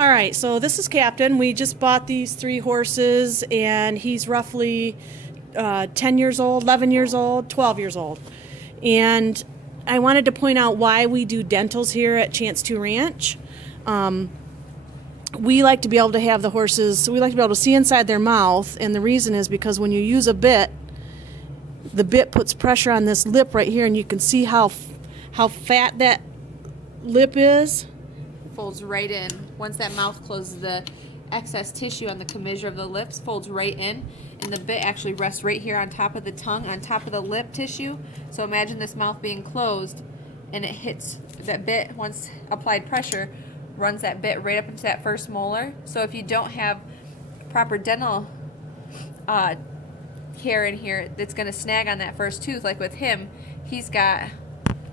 All right, so this is Captain. We just bought these 3 horses, and he's roughly 10 years old, 11 years old, 12 years old. And I wanted to point out why we do dentals here at Chance2 Ranch. We like to be able to have the horses, we like to be able to see inside their mouth, and the reason is because when you use a bit, the bit puts pressure on this lip right here, and you can see how fat that lip is. Folds right in. Once that mouth closes, the excess tissue on the commissure of the lips folds right in, and the bit actually rests right here on top of the tongue, on top of the lip tissue. So imagine this mouth being closed, and it hits that bit. Once applied pressure, runs that bit right up into that first molar. So if you don't have proper dental care in here, that's going to snag on that first tooth. Like with him, he's got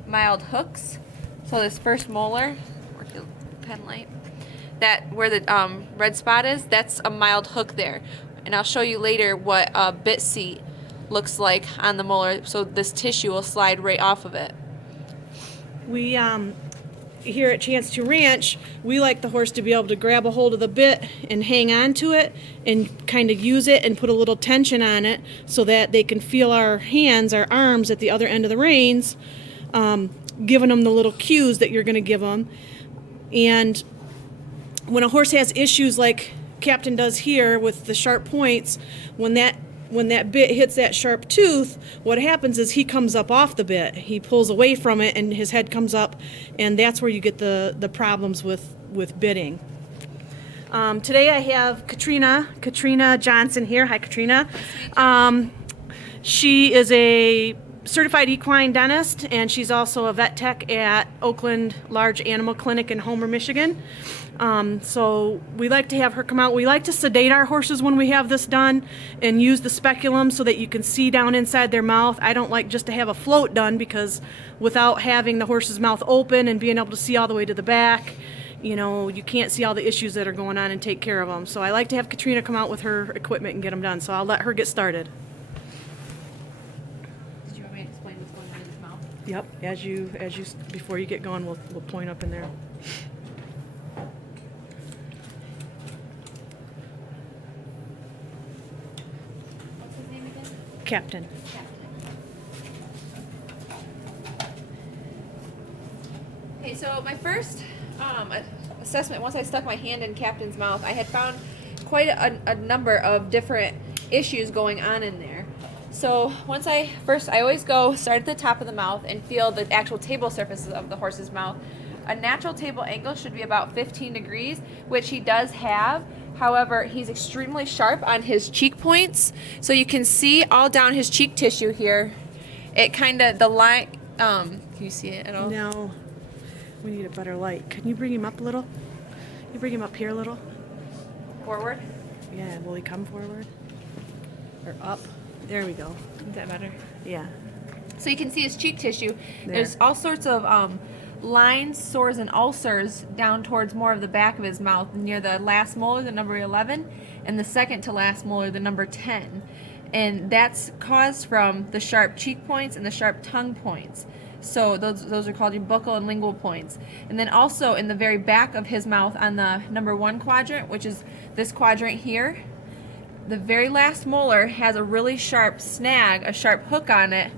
mild hooks. So this first molar, work the pen light, that where the red spot is, that's a mild hook there. And I'll show you later what a bit seat looks like on the molar, so this tissue will slide right off of it. We here at Chance2 Ranch, we like the horse to be able to grab a hold of the bit and hang on to it and kind of use it and put a little tension on it so that they can feel our hands, our arms at the other end of the reins, giving them the little cues that you're going to give them. And when a horse has issues like Captain does here with the sharp points, when that bit hits that sharp tooth, what happens is he comes up off the bit. He pulls away from it and his head comes up, and that's where you get the problems with bitting. Today I have Katrina Johnson here. Hi, Katrina. She is a certified equine dentist, and she's also a vet tech at Oakdale Large Animal Clinic in Homer, Michigan. So we like to have her come out. We like to sedate our horses when we have this done and use the speculum so that you can see down inside their mouth. I don't like just to have a float done, because without having the horse's mouth open and being able to see all the way to the back, you know, you can't see all the issues that are going on and take care of them. So I like to have Katrina come out with her equipment and get them done. So I'll let her get started. Did you want me to explain what's going on in his mouth? Yep, as you before you get going, we'll point up in there. Captain. Okay, so my first assessment, once I stuck my hand in Captain's mouth, I had found quite a number of different issues going on in there. So I always start at the top of the mouth and feel the actual table surfaces of the horse's mouth. A natural table angle should be about 15 degrees, which he does have. However, he's extremely sharp on his cheek points. So you can see all down his cheek tissue here. It kind of, the line, can you see it at all? No, we need a better light. Can you bring him up a little? Can you bring him up here a little? Forward? Yeah, will he come forward? Or up? There we go. Is that better? Yeah. So you can see his cheek tissue. There. There's all sorts of lines, sores, and ulcers down towards more of the back of his mouth, near the last molar, the number 11, and the second to last molar, the number 10. And that's caused from the sharp cheek points and the sharp tongue points. So those are called your buccal and lingual points. And then also in the very back of his mouth on the number 1 quadrant, which is this quadrant here, the very last molar has a really sharp snag, a sharp hook on it,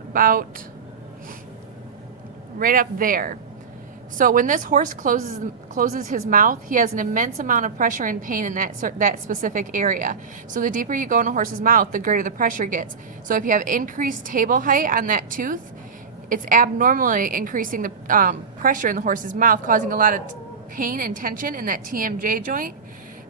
about right up there. So when this horse closes his mouth, he has an immense amount of pressure and pain in that specific area. So the deeper you go in a horse's mouth, the greater the pressure gets. So if you have increased table height on that tooth, it's abnormally increasing the pressure in the horse's mouth, causing a lot of pain and tension in that TMJ joint,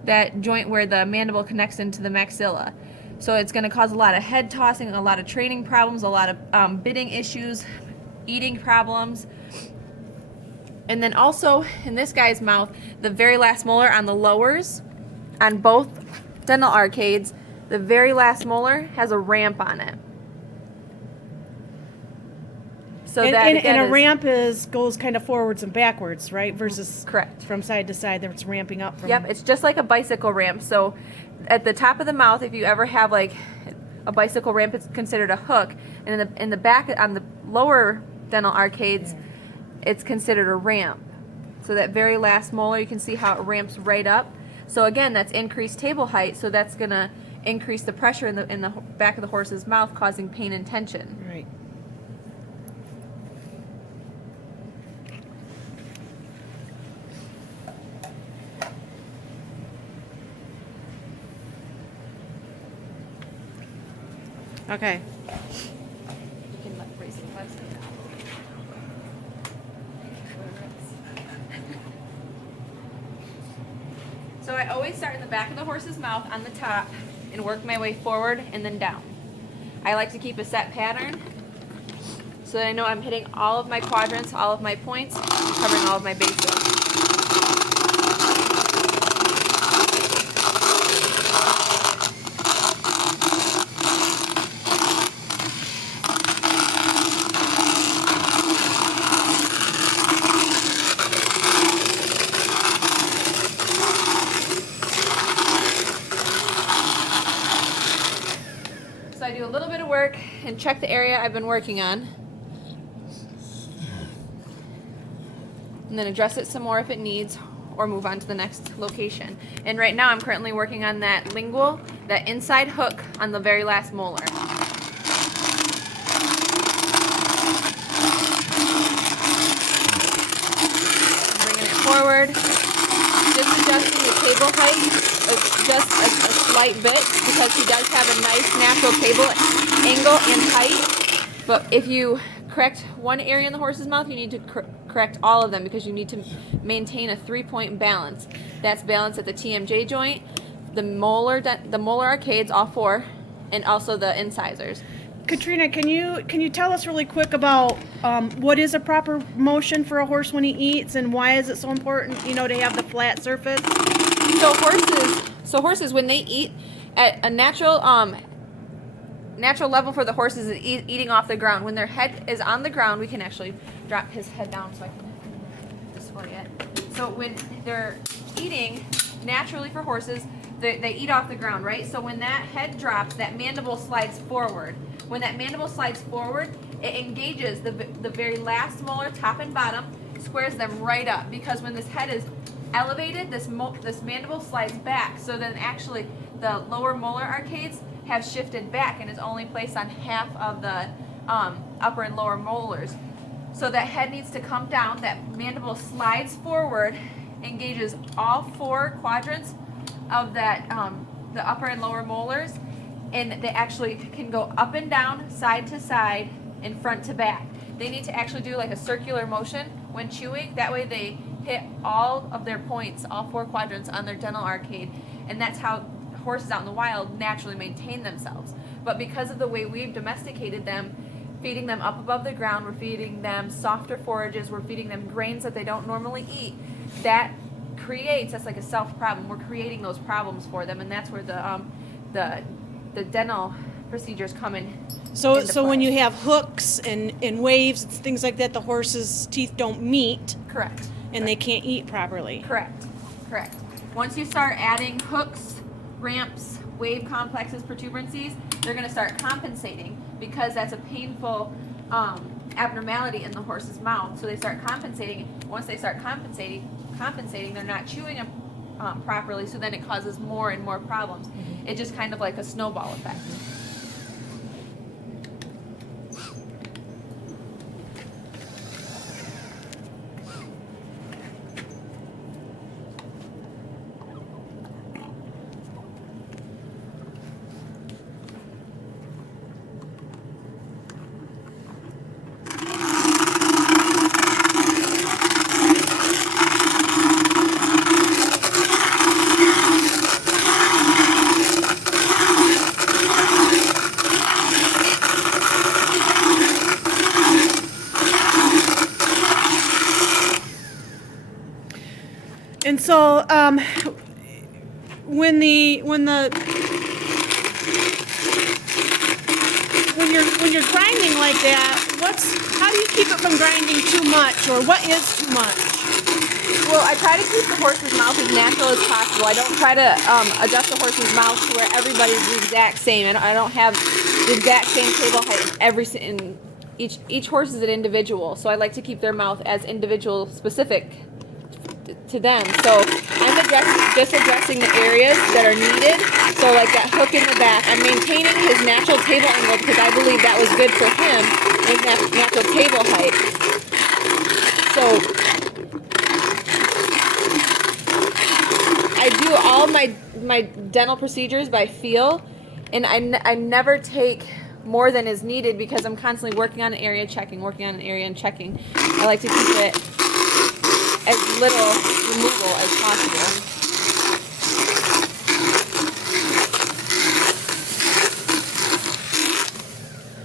that joint where the mandible connects into the maxilla. So it's going to cause a lot of head tossing, a lot of training problems, a lot of bitting issues, eating problems. And then also in this guy's mouth, the very last molar on the lowers, on both dental arcades, the very last molar has a ramp on it. So and a ramp goes kind of forwards and backwards, right? Versus correct, from side to side. Then it's ramping up. Yep, it's just like a bicycle ramp. So at the top of the mouth, if you ever have like a bicycle ramp, it's considered a hook. And in the back, on the lower dental arcades, it's considered a ramp. So that very last molar, you can see how it ramps right up. So again, that's increased table height, so that's going to increase the pressure in the back of the horse's mouth, causing pain and tension. Right. Okay. You can raise the legs like that. So I always start in the back of the horse's mouth on the top and work my way forward and then down. I like to keep a set pattern so that I know I'm hitting all of my quadrants, all of my points, and covering all of my bases. So I do a little bit of work and check the area I've been working on. And then address it some more if it needs, or move on to the next location. And right now I'm currently working on that lingual, that inside hook on the very last molar. Bringing it forward, just adjusting the table height just a slight bit, because he does have a nice natural table angle and height. But if you correct one area in the horse's mouth, you need to correct all of them, because you need to maintain a 3-point balance. That's balance at the TMJ joint, the molar arcades, all 4, and also the incisors. Katrina, can you tell us really quick about what is a proper motion for a horse when he eats, and why is it so important, to have the flat surface? So horses when they eat at a natural level for the horses is eating off the ground. When their head is on the ground, we can actually drop his head down so I can display it. So when they're eating naturally for horses, they eat off the ground, right? So when that head drops, that mandible slides forward. When that mandible slides forward, it engages the very last molar, top and bottom, squares them right up, because when this head is elevated, this mandible slides back. So then actually the lower molar arcades have shifted back and is only placed on half of the upper and lower molars. So that head needs to come down, that mandible slides forward, engages all 4 quadrants of that the upper and lower molars, and they actually can go up and down, side to side, and front to back. They need to actually do like a circular motion when chewing. That way they hit all of their points, all 4 quadrants on their dental arcade, and that's how horses out in the wild naturally maintain themselves. But because of the way we've domesticated them, feeding them up above the ground, we're feeding them softer forages, we're feeding them grains that they don't normally eat, that's like a self problem. We're creating those problems for them, and that's where the dental procedures come in. So when you have hooks and waves, things like that, the horse's teeth don't meet. Correct. And they can't eat properly. Correct. Once you start adding hooks, ramps, wave complexes, protuberancies, they're going to start compensating, because that's a painful abnormality in the horse's mouth. So they start compensating. Once they start compensating, they're not chewing properly, so then it causes more and more problems. It's just kind of like a snowball effect. And so, when you're grinding like that, how do you keep it from grinding too much, or what is too much? Well, I try to keep the horse's mouth as natural as possible. I don't try to adjust the horse's mouth to where everybody's the exact same. I don't have the exact same table height in each horse is an individual, so I like to keep their mouth as individual specific to them. So I'm just addressing the areas that are needed. So like that hook in the back, I'm maintaining his natural table angle because I believe that was good for him with that natural table height. So I do all my dental procedures by feel, and I never take more than is needed because I'm constantly working on an area, checking, working on an area and checking. I like to keep it as little removal as possible.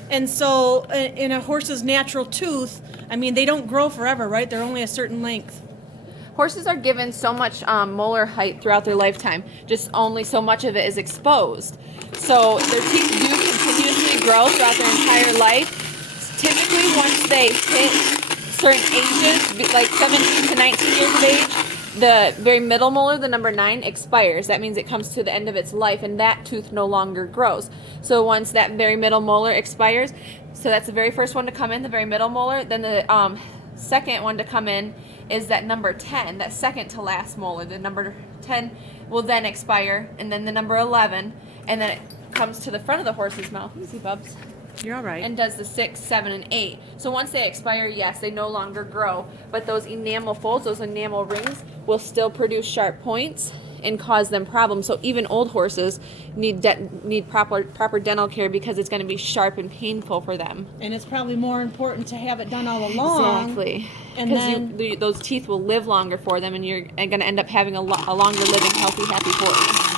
And so in a horse's natural tooth, I mean, they don't grow forever, right? They're only a certain length. Horses are given so much molar height throughout their lifetime, just only so much of it is exposed. So their teeth do continuously grow throughout their entire life. Typically, once they hit certain ages, like 17 to 19 years of age, the very middle molar, the number 9, expires. That means it comes to the end of its life, and that tooth no longer grows. So once that very middle molar expires, so that's the very first one to come in, the very middle molar, then the second one to come in is that number 10, that second to last molar. The number 10 will then expire, and then the number 11, and then it comes to the front of the horse's mouth. Easy, Bubs. You're all right. And does the 6, 7, and 8. So once they expire, yes, they no longer grow, but those enamel folds, those enamel rings, will still produce sharp points and cause them problems. So even old horses need proper dental care because it's going to be sharp and painful for them. And it's probably more important to have it done all along. Exactly. And because those teeth will live longer for them, and you're going to end up having a longer living, healthy, happy horse.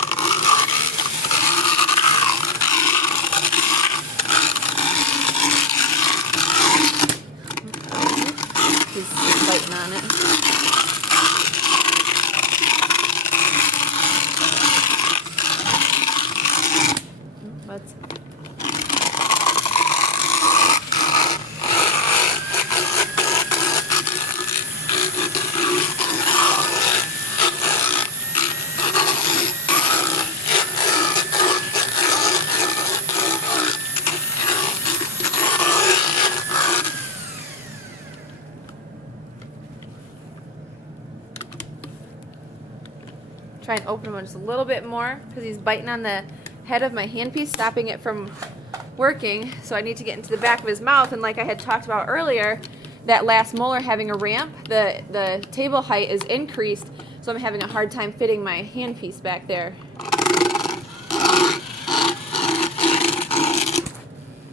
He's biting on it. Let's. Try and open him just a little bit more because he's biting on the head of my handpiece, stopping it from working. So I need to get into the back of his mouth, and like I had talked about earlier, that last molar having a ramp, the table height is increased, so I'm having a hard time fitting my handpiece back there.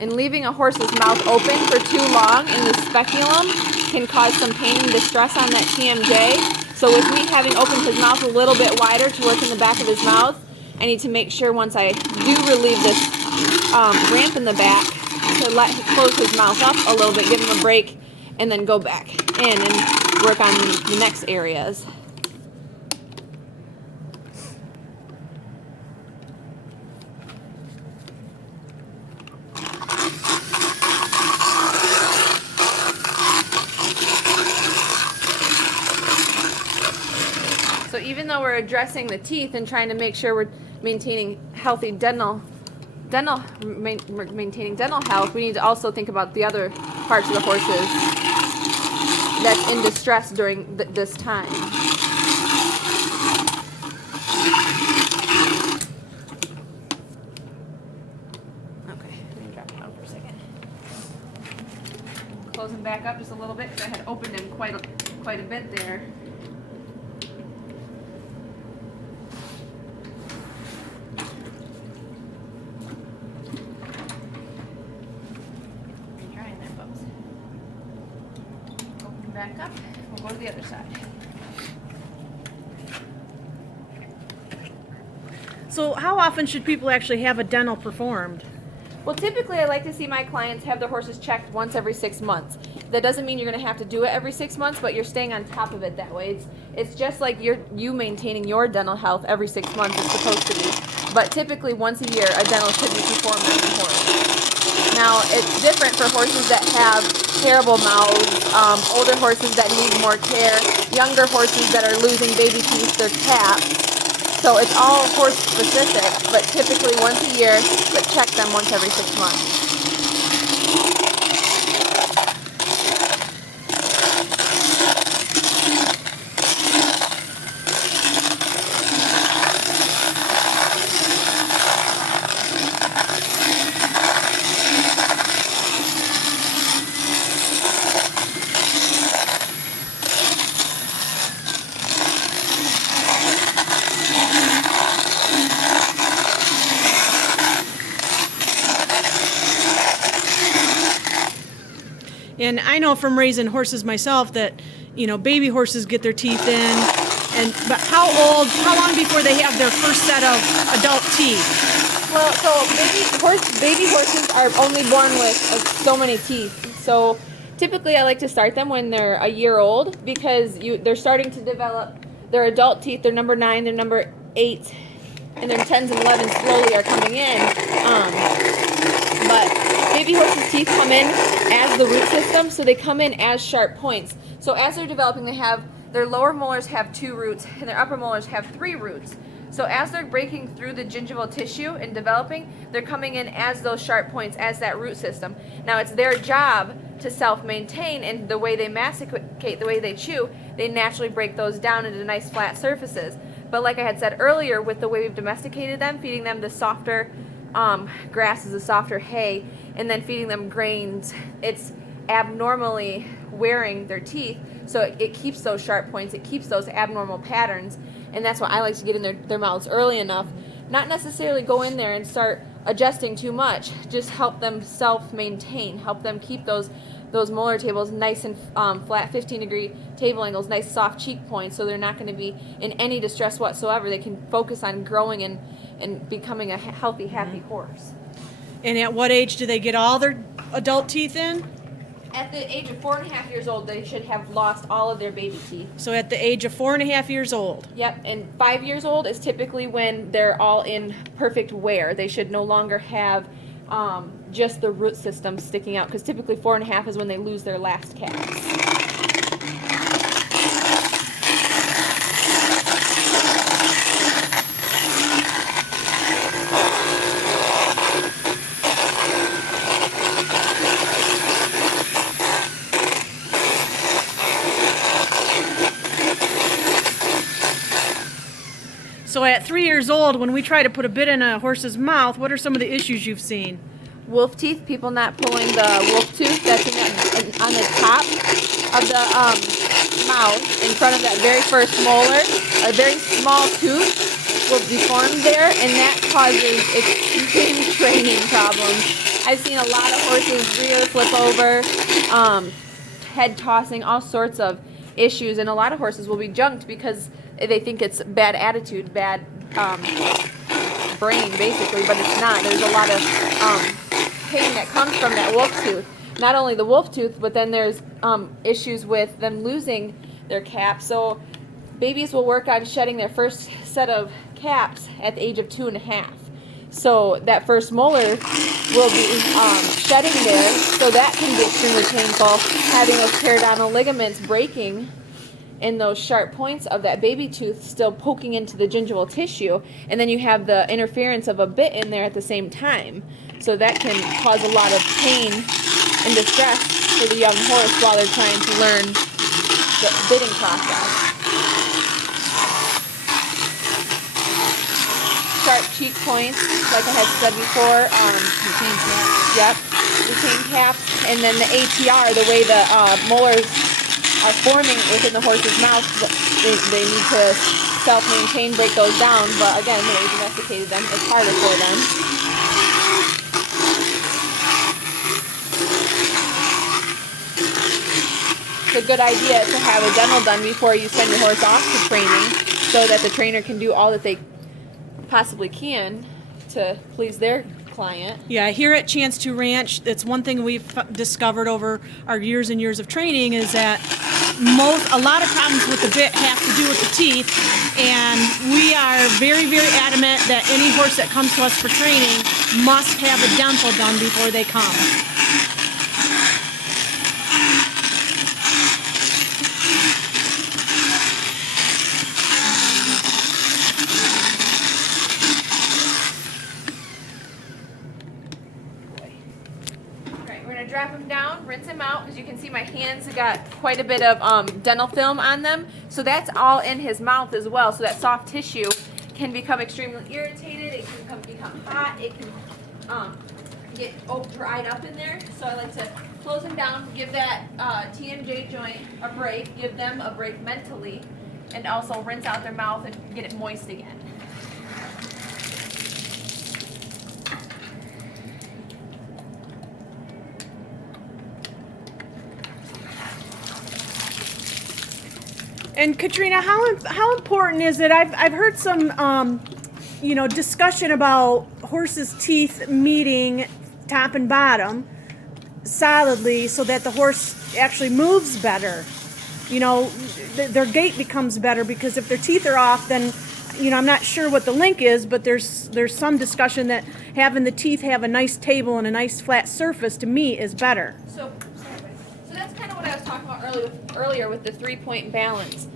And leaving a horse's mouth open for too long in the speculum can cause some pain and distress on that TMJ. So with me having opened his mouth a little bit wider to work in the back of his mouth, I need to make sure once I do relieve this ramp in the back to let him close his mouth up a little bit, give him a break, and then go back in and work on the next areas. So even though we're addressing the teeth and trying to make sure we're maintaining healthy maintaining dental health, we need to also think about the other parts of the horses that's in distress during this time. Okay, let me drop it down for a second. Close him back up just a little bit because I had opened him quite a bit there. Back up. We'll go to the other side. So how often should people actually have a dental performed? Well, typically I like to see my clients have their horses checked once every 6 months. That doesn't mean you're going to have to do it every 6 months, but you're staying on top of it that way. It's just like you maintaining your dental health every 6 months is supposed to be. But typically once a year a dental should be performed on the horse. Now, it's different for horses that have terrible mouths, older horses that need more care, younger horses that are losing baby teeth or caps. So it's all horse specific, but typically once a year, but check them once every 6 months. And I know from raising horses myself that, baby horses get their teeth in. But how long before they have their first set of adult teeth? Well, so baby horses are only born with so many teeth. So typically I like to start them when they're a year old, because they're starting to develop their adult teeth. They're number 9, they're number 8, and their 10s and 11s slowly are coming in. But baby horses' teeth come in as the root system, so they come in as sharp points. So as they're developing, their lower molars have 2 roots, and their upper molars have 3 roots. So as they're breaking through the gingival tissue and developing, they're coming in as those sharp points, as that root system. Now it's their job to self-maintain, and the way they masticate, the way they chew, they naturally break those down into nice flat surfaces. But like I had said earlier, with the way we've domesticated them, feeding them the softer grasses, the softer hay, and then feeding them grains, it's abnormally wearing their teeth, so it keeps those sharp points, it keeps those abnormal patterns. And that's why I like to get in their mouths early enough, not necessarily go in there and start adjusting too much, just help them self-maintain, help them keep those molar tables nice and flat, 15-degree table angles, nice soft cheek points, so they're not going to be in any distress whatsoever. They can focus on growing and becoming a healthy, happy horse. And at what age do they get all their adult teeth in? At the age of 4.5 years old, they should have lost all of their baby teeth. So at the age of 4.5 years old. Yep, and 5 years old is typically when they're all in perfect wear. They should no longer have just the root system sticking out, because typically 4.5 is when they lose their last caps. So at 3 years old, when we try to put a bit in a horse's mouth, what are some of the issues you've seen? Wolf teeth, people not pulling the wolf tooth that's on the top of the mouth in front of that very first molar. A very small tooth will deform there, and that causes extreme training problems. I've seen a lot of horses rear, flip over, head tossing, all sorts of issues, and a lot of horses will be junked because they think it's bad attitude, bad brain, basically, but it's not. There's a lot of pain that comes from that wolf tooth. Not only the wolf tooth, but then there's issues with them losing their caps. So babies will work on shedding their first set of caps at the age of 2.5. So that first molar will be shedding there, so that can be extremely painful, having those periodontal ligaments breaking and those sharp points of that baby tooth still poking into the gingival tissue, and then you have the interference of a bit in there at the same time. So that can cause a lot of pain and distress for the young horse while they're trying to learn the bitting process. Sharp cheek points, like I had said before. Retained caps. Yep, retained caps, and then the ATR, the way the molars are forming within the horse's mouth, they need to self-maintain, break those down, but again, the way we domesticated them, it's harder for them. It's a good idea to have a dental done before you send your horse off to training, so that the trainer can do all that they possibly can to please their client. Yeah, here at Chance to Ranch, that's one thing we've discovered over our years and years of training, is that a lot of problems with the bit have to do with the teeth, and we are very, very adamant that any horse that comes to us for training must have a dental done before they come. Drop them down, rinse them out, because you can see my hands have got quite a bit of dental film on them. So that's all in his mouth as well. So that soft tissue can become extremely irritated. It can become hot. It can get dried up in there. So I like to close them down, give that TMJ joint a break, give them a break mentally, and also rinse out their mouth and get it moist again. And Katrina, how important is it? I've heard some discussion about horses' teeth meeting top and bottom solidly so that the horse actually moves better. Their gait becomes better, because if their teeth are off, then I'm not sure what the link is, but there's some discussion that having the teeth have a nice table and a nice flat surface to meet is better. So that's kind of what I was talking about earlier with the 3-point balance.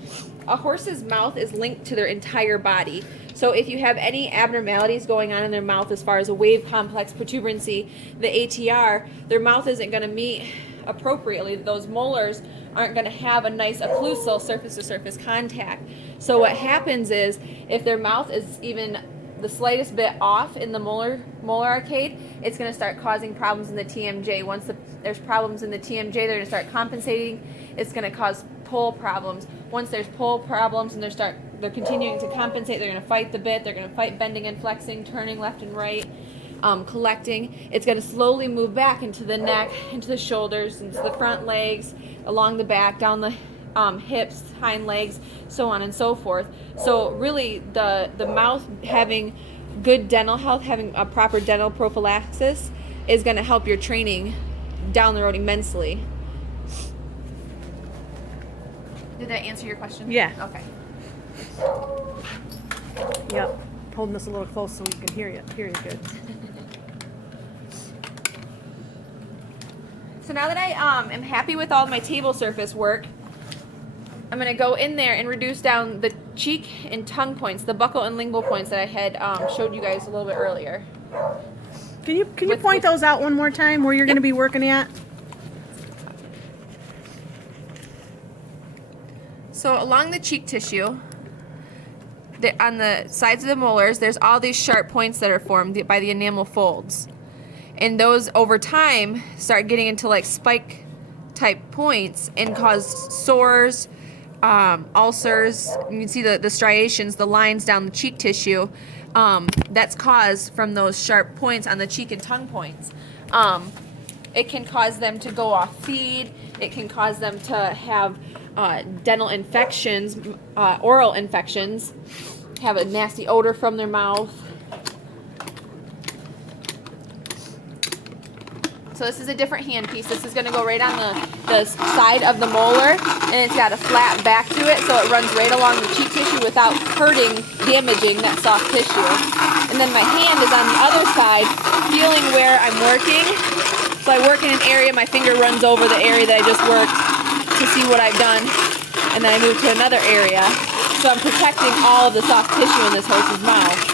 A horse's mouth is linked to their entire body. So if you have any abnormalities going on in their mouth as far as a wave complex protuberancy, the ATR, their mouth isn't going to meet appropriately. Those molars aren't going to have a nice occlusal surface-to-surface contact. So what happens is, if their mouth is even the slightest bit off in the molar arcade, it's going to start causing problems in the TMJ. Once there's problems in the TMJ, they're going to start compensating. It's going to cause pull problems. Once there's pull problems and they're continuing to compensate, they're going to fight the bit. They're going to fight bending and flexing, turning left and right, collecting. It's going to slowly move back into the neck, into the shoulders, into the front legs, along the back, down the hips, hind legs, so on and so forth. So really, the mouth having good dental health, having a proper dental prophylaxis, is going to help your training down the road immensely. Did that answer your question? Yeah. Okay. Yep. Holding this a little close so we can hear you good. So now that I am happy with all my table surface work, I'm going to go in there and reduce down the cheek and tongue points, the buccal and lingual points that I had showed you guys a little bit earlier. Can you point those out one more time, where you're going to be working at? So along the cheek tissue, on the sides of the molars, there's all these sharp points that are formed by the enamel folds. And those, over time, start getting into like spike type points and cause sores, ulcers. You can see the striations, the lines down the cheek tissue. That's caused from those sharp points on the cheek and tongue points. It can cause them to go off feed. It can cause them to have dental infections, oral infections, have a nasty odor from their mouth. So this is a different handpiece. This is going to go right on the side of the molar, and it's got a flat back to it, so it runs right along the cheek tissue without hurting, damaging that soft tissue. And then my hand is on the other side, feeling where I'm working. So I work in an area, my finger runs over the area that I just worked to see what I've done, and then I move to another area. So I'm protecting all of the soft tissue in this horse's mouth.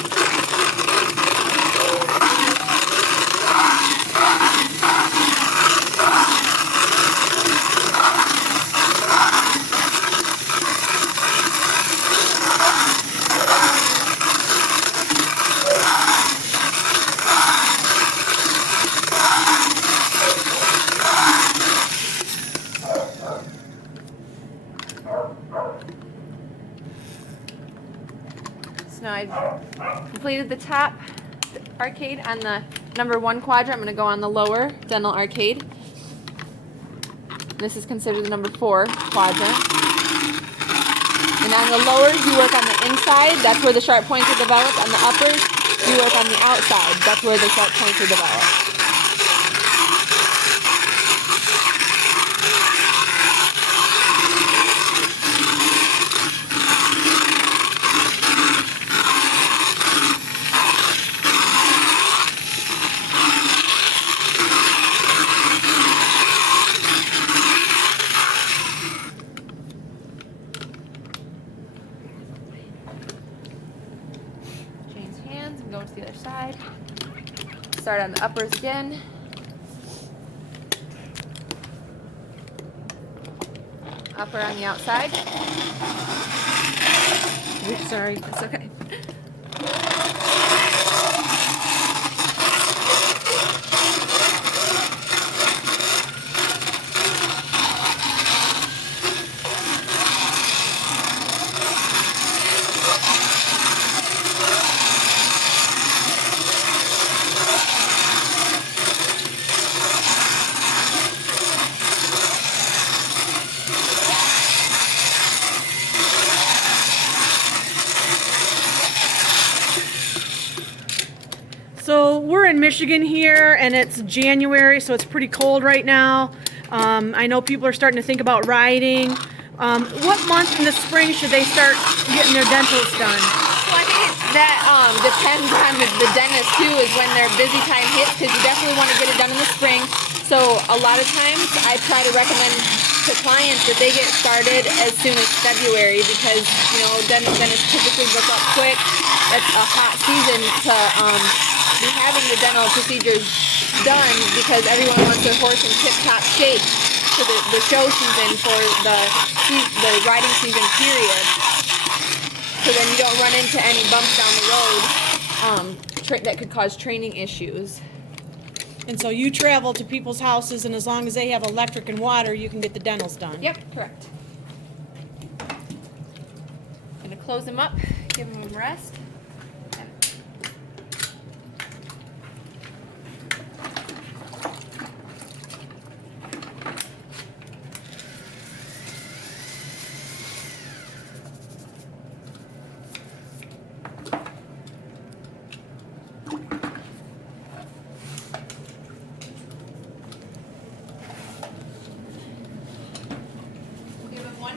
Now I've completed the top arcade on the number 1 quadrant. I'm going to go on the lower dental arcade. This is considered the number 4 quadrant. And on the lowers, you work on the inside. That's where the sharp points are developed. On the uppers, you work on the outside. That's where the sharp points are developed. Go to the other side. Start on the uppers again. Upper on the outside. Oops, sorry. That's okay. Michigan here, and it's January, so it's pretty cold right now. I know people are starting to think about riding. What month in the spring should they start getting their dentals done? Well, I think that depends on the dentist too, is when their busy time hits, because you definitely want to get it done in the spring. So a lot of times I try to recommend to clients that they get started as soon as February, because dentists typically book up quick. That's a hot season to be having the dental procedures done, because everyone wants their horse in tip-top shape for the show season, for the riding season period. So then you don't run into any bumps down the road that could cause training issues. And so you travel to people's houses, and as long as they have electric and water, you can get the dentals done. Yep, correct. I'm going to close them up, give them a rest.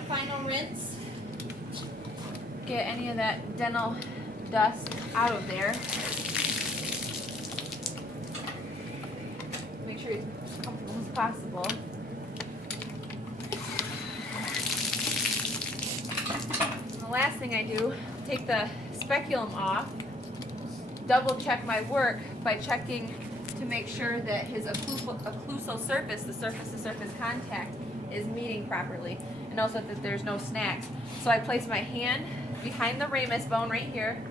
Final rinse. Get any of that dental dust out of there. Make sure you're as comfortable as possible. And the last thing I do, take the speculum off, double check my work by checking to make sure that his occlusal surface, the surface-to-surface contact, is meeting properly, and also that there's no snags. So I place my hand behind the ramus bone right here,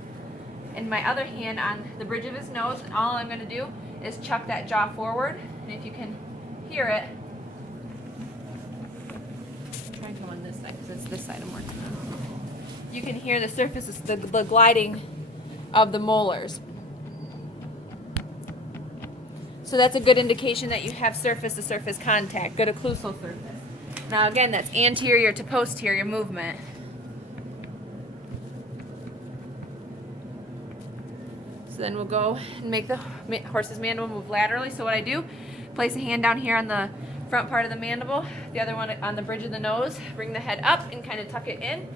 and my other hand on the bridge of his nose, and all I'm going to do is chuck that jaw forward, and if you can hear it, try and come on this side, because it's this side I'm working on. You can hear the surface, the gliding of the molars. So that's a good indication that you have surface-to-surface contact, good occlusal surface. Now again, that's anterior to posterior movement. So then we'll go and make the horse's mandible move laterally. So what I do, place a hand down here on the front part of the mandible, the other one on the bridge of the nose, bring the head up and kind of tuck it in.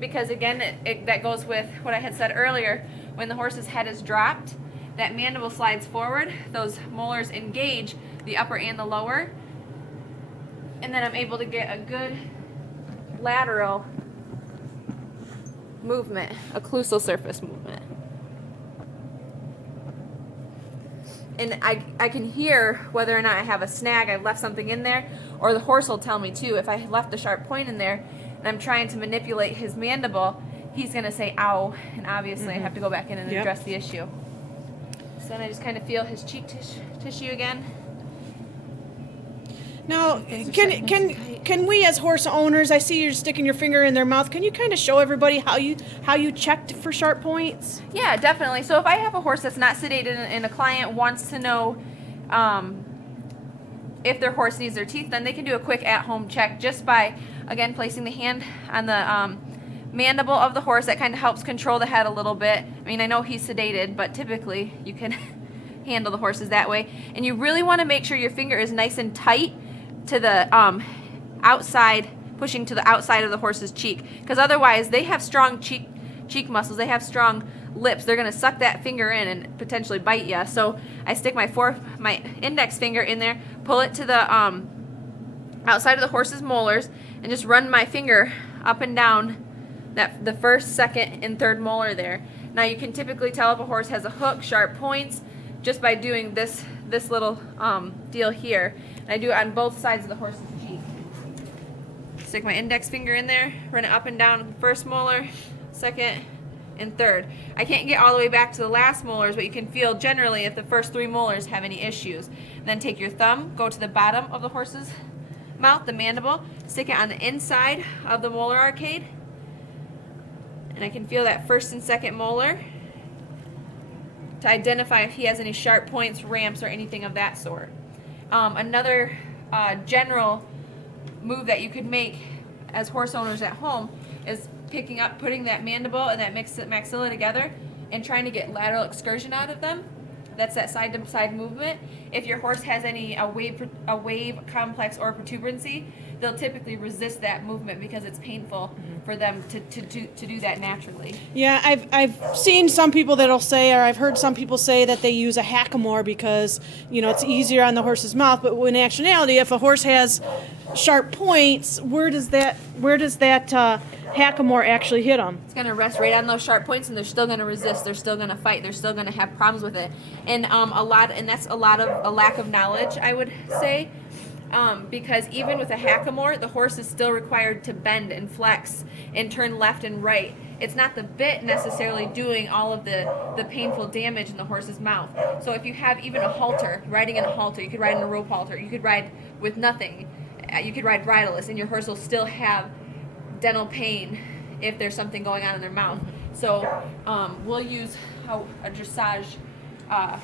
Because again, that goes with what I had said earlier, when the horse's head is dropped, that mandible slides forward, those molars engage the upper and the lower, and then I'm able to get a good lateral movement, occlusal surface movement. And I can hear whether or not I have a snag, I've left something in there, or the horse will tell me too. If I left a sharp point in there and I'm trying to manipulate his mandible, he's going to say ow, and obviously I have to go back in and address the issue. So then I just kind of feel his cheek tissue again. Now, can we as horse owners, I see you're sticking your finger in their mouth, can you kind of show everybody how you checked for sharp points? Yeah, definitely. So if I have a horse that's not sedated and a client wants to know if their horse needs their teeth, then they can do a quick at-home check just by, again, placing the hand on the mandible of the horse. That kind of helps control the head a little bit. I mean, I know he's sedated, but typically you can handle the horses that way. And you really want to make sure your finger is nice and tight to the outside, pushing to the outside of the horse's cheek, because otherwise they have strong cheek muscles, they have strong lips, they're going to suck that finger in and potentially bite you. So I stick my index finger in there, pull it to the outside of the horse's molars, and just run my finger up and down the first, second, and third molar there. Now you can typically tell if a horse has a hook, sharp points, just by doing this little deal here. And I do it on both sides of the horse's cheek. Stick my index finger in there, run it up and down first molar, second, and third. I can't get all the way back to the last molars, but you can feel generally if the first 3 molars have any issues. And then take your thumb, go to the bottom of the horse's mouth, the mandible, stick it on the inside of the molar arcade, and I can feel that first and second molar to identify if he has any sharp points, ramps, or anything of that sort. Another general move that you could make as horse owners at home is putting that mandible and that maxilla together and trying to get lateral excursion out of them. That's that side to side movement. If your horse has a wave complex or protuberancy, they'll typically resist that movement because it's painful for them to do that naturally. Yeah, I've seen some people that'll say, or I've heard some people say that they use a hackamore because, you know, it's easier on the horse's mouth. But in actuality, if a horse has sharp points, where does that hackamore actually hit them? It's going to rest right on those sharp points, and they're still going to resist. They're still going to fight. They're still going to have problems with it. And that's a lack of knowledge, I would say. Because even with a hackamore, the horse is still required to bend and flex and turn left and right. It's not the bit necessarily doing all of the painful damage in the horse's mouth. So if you have even a halter, riding in a halter, you could ride in a rope halter, you could ride with nothing, you could ride riderless, and your horse will still have dental pain if there's something going on in their mouth. So we'll use a dressage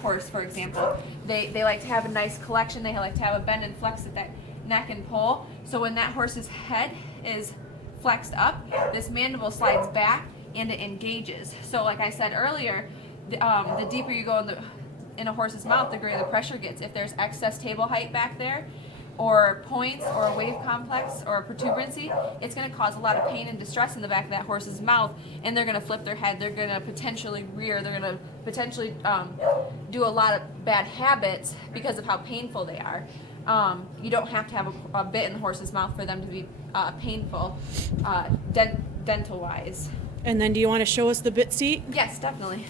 horse, for example. They like to have a nice collection. They like to have a bend and flex at that neck and poll. So when that horse's head is flexed up, this mandible slides back and it engages. So like I said earlier, the deeper you go in a horse's mouth, the greater the pressure gets. If there's excess table height back there, or points, or a wave complex, or a protuberancy, it's going to cause a lot of pain and distress in the back of that horse's mouth, and they're going to flip their head, they're going to potentially rear, they're going to potentially do a lot of bad habits because of how painful they are. You don't have to have a bit in the horse's mouth for them to be painful, dental-wise. And then do you want to show us the bit seat? Yes, definitely.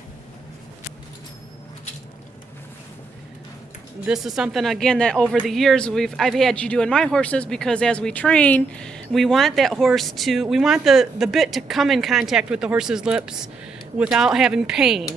This is something, again, that over the years I've had you do in my horses, because as we train, we want that horse to, we want the bit to come in contact with the horse's lips without having pain.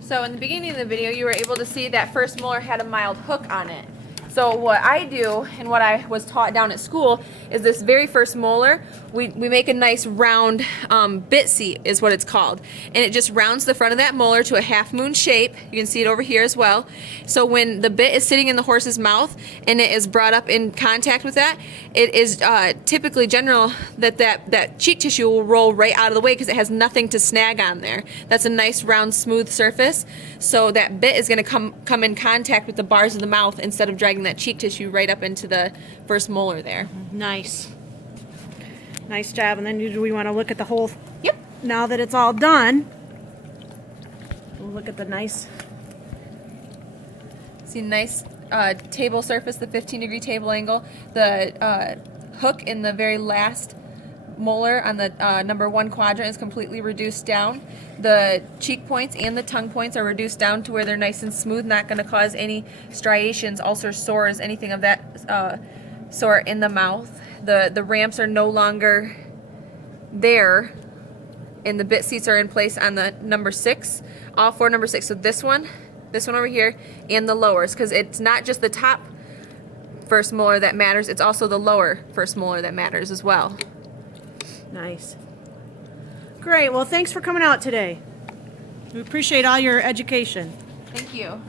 So in the beginning of the video, you were able to see that first molar had a mild hook on it. So what I do, and what I was taught down at school, is this very first molar, we make a nice round bit seat, is what it's called. And it just rounds the front of that molar to a half moon shape. You can see it over here as well. So when the bit is sitting in the horse's mouth and it is brought up in contact with that, it is typically general that cheek tissue will roll right out of the way because it has nothing to snag on there. That's a nice round smooth surface. So that bit is going to come in contact with the bars of the mouth instead of dragging that cheek tissue right up into the first molar there. Nice. Nice job. And then do we want to look at the whole? Yep. Now that it's all done, we'll look at the nice. See, nice table surface, the 15-degree table angle. The hook in the very last molar on the number 1 quadrant is completely reduced down. The cheek points and the tongue points are reduced down to where they're nice and smooth, not going to cause any striations, ulcers, sores, anything of that sort in the mouth. The ramps are no longer there, and the bit seats are in place on the number 6, all 4 number 6. So this one over here, and the lowers, because it's not just the top first molar that matters, it's also the lower first molar that matters as well. Nice. Great. Well, thanks for coming out today. We appreciate all your education. Thank you.